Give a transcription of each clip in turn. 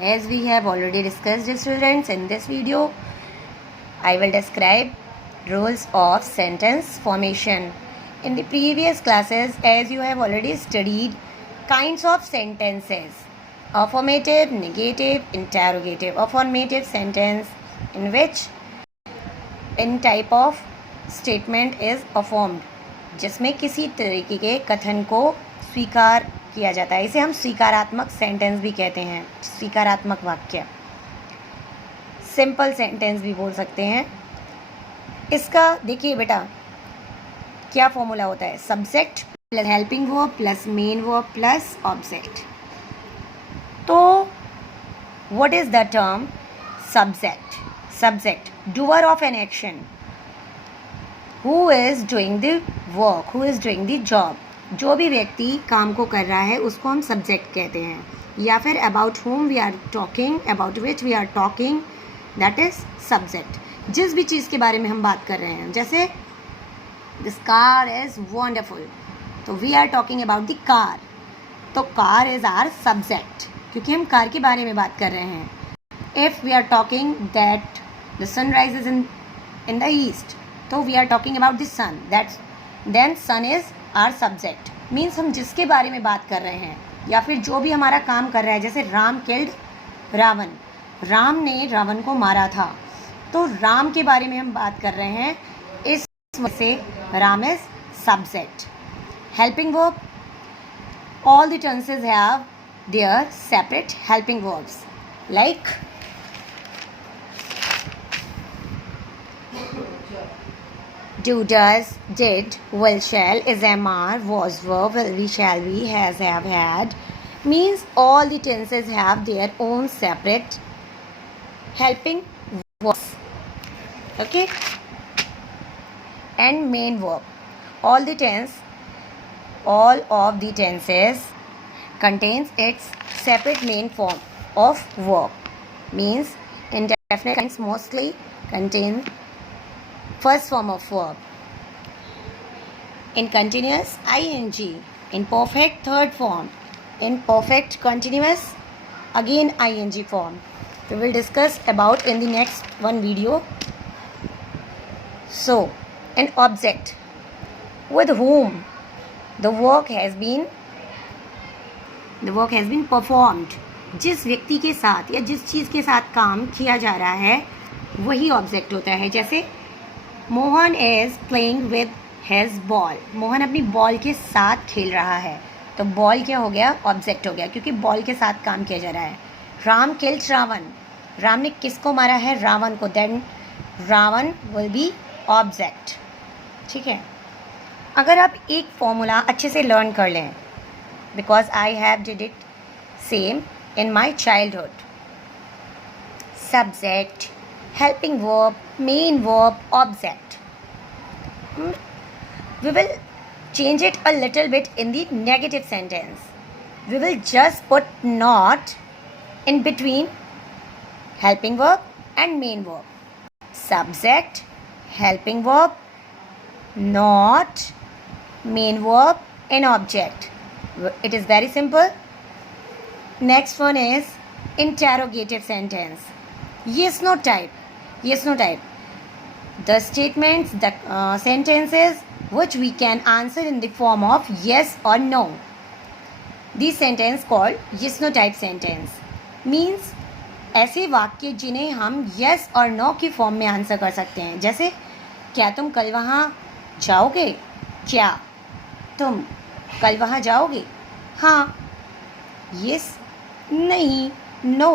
As we have already discussed, students, in this video, I will describe rules of sentence formation. In the previous classes, as you have already studied kinds of sentences, affirmative, negative, interrogative. Affirmative sentence in which in type of statement is affirmed, जिसमें किसी तरीके के कथन को स्वीकार किया जाता है, इसे हम स्वीकारात्मक सेंटेंस भी कहते हैं, स्वीकारात्मक वाक्य, सिंपल सेंटेंस भी बोल सकते हैं। इसका देखिए बेटा क्या फॉर्मूला होता है, subject plus helping verb plus main verb plus object. तो what is the term subject? Subject doer of an action, who is doing the work, who is doing the job. जो भी व्यक्ति काम को कर रहा है उसको हम सब्जेक्ट कहते हैं, या फिर about whom we are talking, about which we are talking, that is subject. जिस भी चीज़ के बारे में हम बात कर रहे हैं, जैसे दिस कार इज वंडरफुल, तो we are talking about the car, तो कार इज आर सब्जेक्ट क्योंकि हम कार के बारे में बात कर रहे हैं। If we are talking that the sun rises in the east, तो we are talking about the sun, that's then sun is our subject. Means हम जिसके बारे में बात कर रहे हैं या फिर जो भी हमारा काम कर रहा है, जैसे राम किल्ड रावण, राम ने रावण को मारा था, तो राम के बारे में हम बात कर रहे हैं, इस वजह से Ram is subject. Helping verb, all the tenses have their separate helping verbs like do, does, did, will, shall, is, am, are, was, were, will be, shall be, has, have, had. Means all the tenses have their own separate helping verbs. Okay? And main verb. All of the tenses contains its separate main form of verb. Means indefinite tense mostly contain first form of verb. In continuous, ing. In perfect, third form. In perfect continuous, again ing form. We will discuss about in the next one video. So, an object with whom the work has been performed. जिस व्यक्ति के साथ या जिस चीज़ के साथ काम किया जा रहा है वही ऑब्जेक्ट होता है। जैसे Mohan is playing with his ball, Mohan अपनी बॉल के साथ खेल रहा है, तो बॉल क्या हो गया, ऑब्जेक्ट हो गया क्योंकि बॉल के साथ काम किया जा रहा है। राम किल्ड रावण, राम ने किसको मारा है, रावण को, then Ravan will be object. ठीक है, अगर आप एक फॉर्मूला अच्छे से लर्न कर लें, because I have did it same in my childhood, subject, helping verb, main verb, object. We will change it a little bit in the negative sentence. We will just put not in between helping verb and main verb. Subject, helping verb, not, main verb and object. It is very simple. Next one is interrogative sentence. Yes, no type. Yes, no type. The statements, the sentences which we can answer in the form of yes or no. This sentence called yes, no type sentence. Means ऐसे वाक्य जिन्हें हम yes और no की form में answer कर सकते हैं। जैसे क्या तुम कल वहाँ जाओगे, क्या तुम कल वहाँ जाओगे, हाँ, yes, नहीं, no.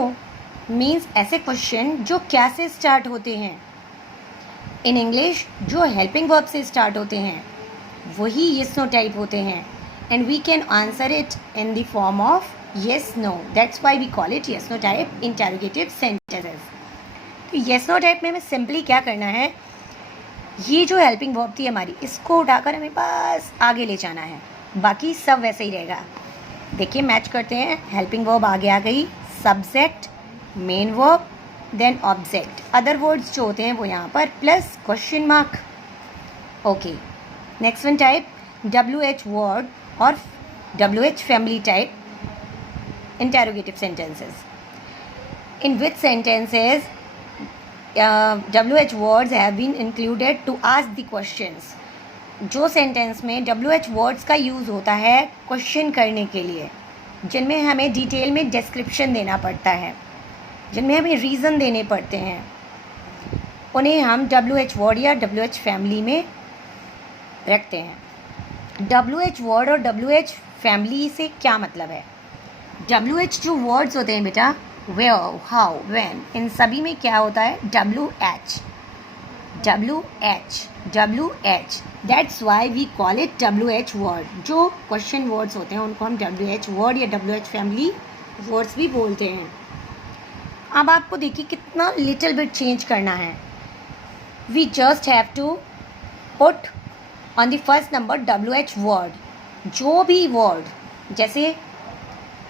मीन्स ऐसे क्वेश्चन जो क्या से स्टार्ट होते हैं, इन इंग्लिश जो हेल्पिंग वर्ब से स्टार्ट होते हैं वही येस नो टाइप होते हैं, and we can answer it in the form of yes no, that's why we call it yes no type interrogative sentences. तो येस नो टाइप में हमें सिंपली क्या करना है, ये जो हेल्पिंग वर्ब थी हमारी, इसको उठाकर हमें बस आगे ले जाना है, बाकी सब वैसे ही रहेगा। देखिए मैच करते हैं, हेल्पिंग वर्ब आगे आ गई, subject, main verb, then object, other words जो होते हैं वो यहाँ पर plus question mark. Okay, next one type WH word और WH family type interrogative sentences. In which sentences WH words have been included to ask the questions. जो sentence में WH words का यूज़ होता है क्वेश्चन करने के लिए, जिनमें हमें डिटेल में डिस्क्रिप्शन देना पड़ता है, जिनमें हमें रीज़न देने पड़ते हैं, उन्हें हम WH वर्ड या WH फैमिली में रखते हैं। WH वर्ड और WH फैमिली से क्या मतलब है? WH जो वर्ड्स होते हैं बेटा, वेयर, हाउ, व्हेन, इन सभी में क्या होता है? WH, that's why we call it WH word. जो क्वेश्चन वर्ड्स होते हैं उनको हम WH वर्ड या WH फैमिली वर्ड्स भी बोलते हैं। अब आपको देखिए कितना लिटिल बिट चेंज करना है। We just have to put on the first number WH word. जो भी वर्ड, जैसे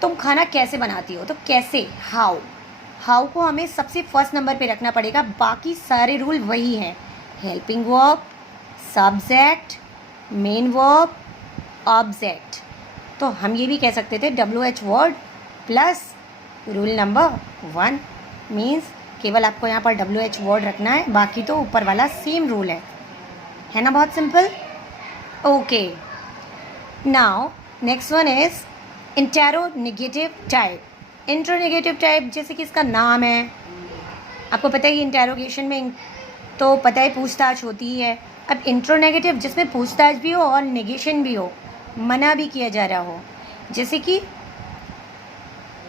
तुम खाना कैसे बनाती हो, तो कैसे, हाउ को हमें सबसे फर्स्ट नंबर पे रखना पड़ेगा। बाकी सारे रूल वही हैं, helping verb, subject, main verb, object. तो हम ये भी कह सकते थे WH word plus rule number 1 means केवल आपको यहाँ पर WH वर्ड रखना है, बाकी तो ऊपर वाला सेम रूल है ना? बहुत simple. Okay, now next one is interrogative type. Interrogative type जैसे कि इसका नाम है, आपको पता है कि इंटेरोगेशन में तो पता है पूछताछ होती है। अब इंट्रोनेगेटिव जिसमें पूछताछ भी हो और नेगेशन भी हो, मना भी किया जा रहा हो, जैसे कि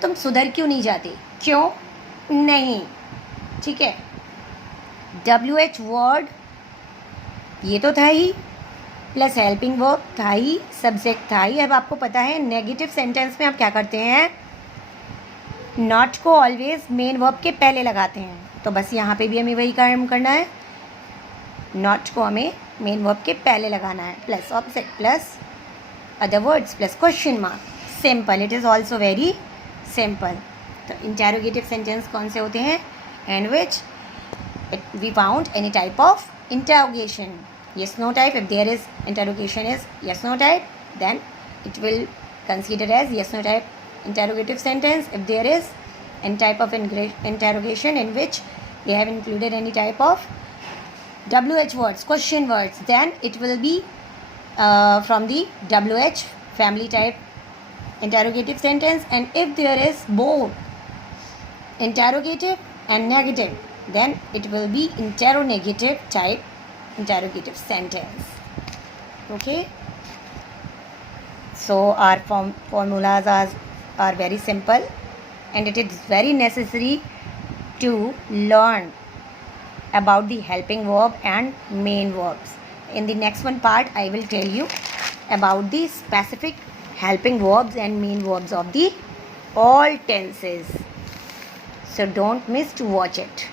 तुम सुधर क्यों नहीं जाती, क्यों नहीं, ठीक है। WH वर्ड ये तो था ही, प्लस हेल्पिंग वर्ब था ही, सब्जेक्ट था ही। अब आपको पता है नेगेटिव सेंटेंस में आप क्या करते हैं, नॉट को ऑलवेज मेन वर्ब के पहले लगाते हैं। तो बस यहाँ पे भी हमें वही काम करना है, नॉट को हमें मेन वर्ब के पहले लगाना है, plus object plus other words plus question mark. Simple, it is also very simple. तो इंटेरोगेटिव सेंटेंस कौन से होते हैं? In which we found any type of interrogation, yes no type. If there is interrogation is yes no type, then it will consider as yes no type interrogative sentence. If there is any type of interrogation in which they have included any type of WH words, question words, then it will be from the WH family type interrogative sentence. And if there is both interrogative and negative, then it will be interrogative type interrogative sentence. Okay, so our formulas are very simple, and it is very necessary to learn about the helping verb and main verbs. In the next one part I will tell you about the specific helping verbs and main verbs of the all tenses, so don't miss to watch it.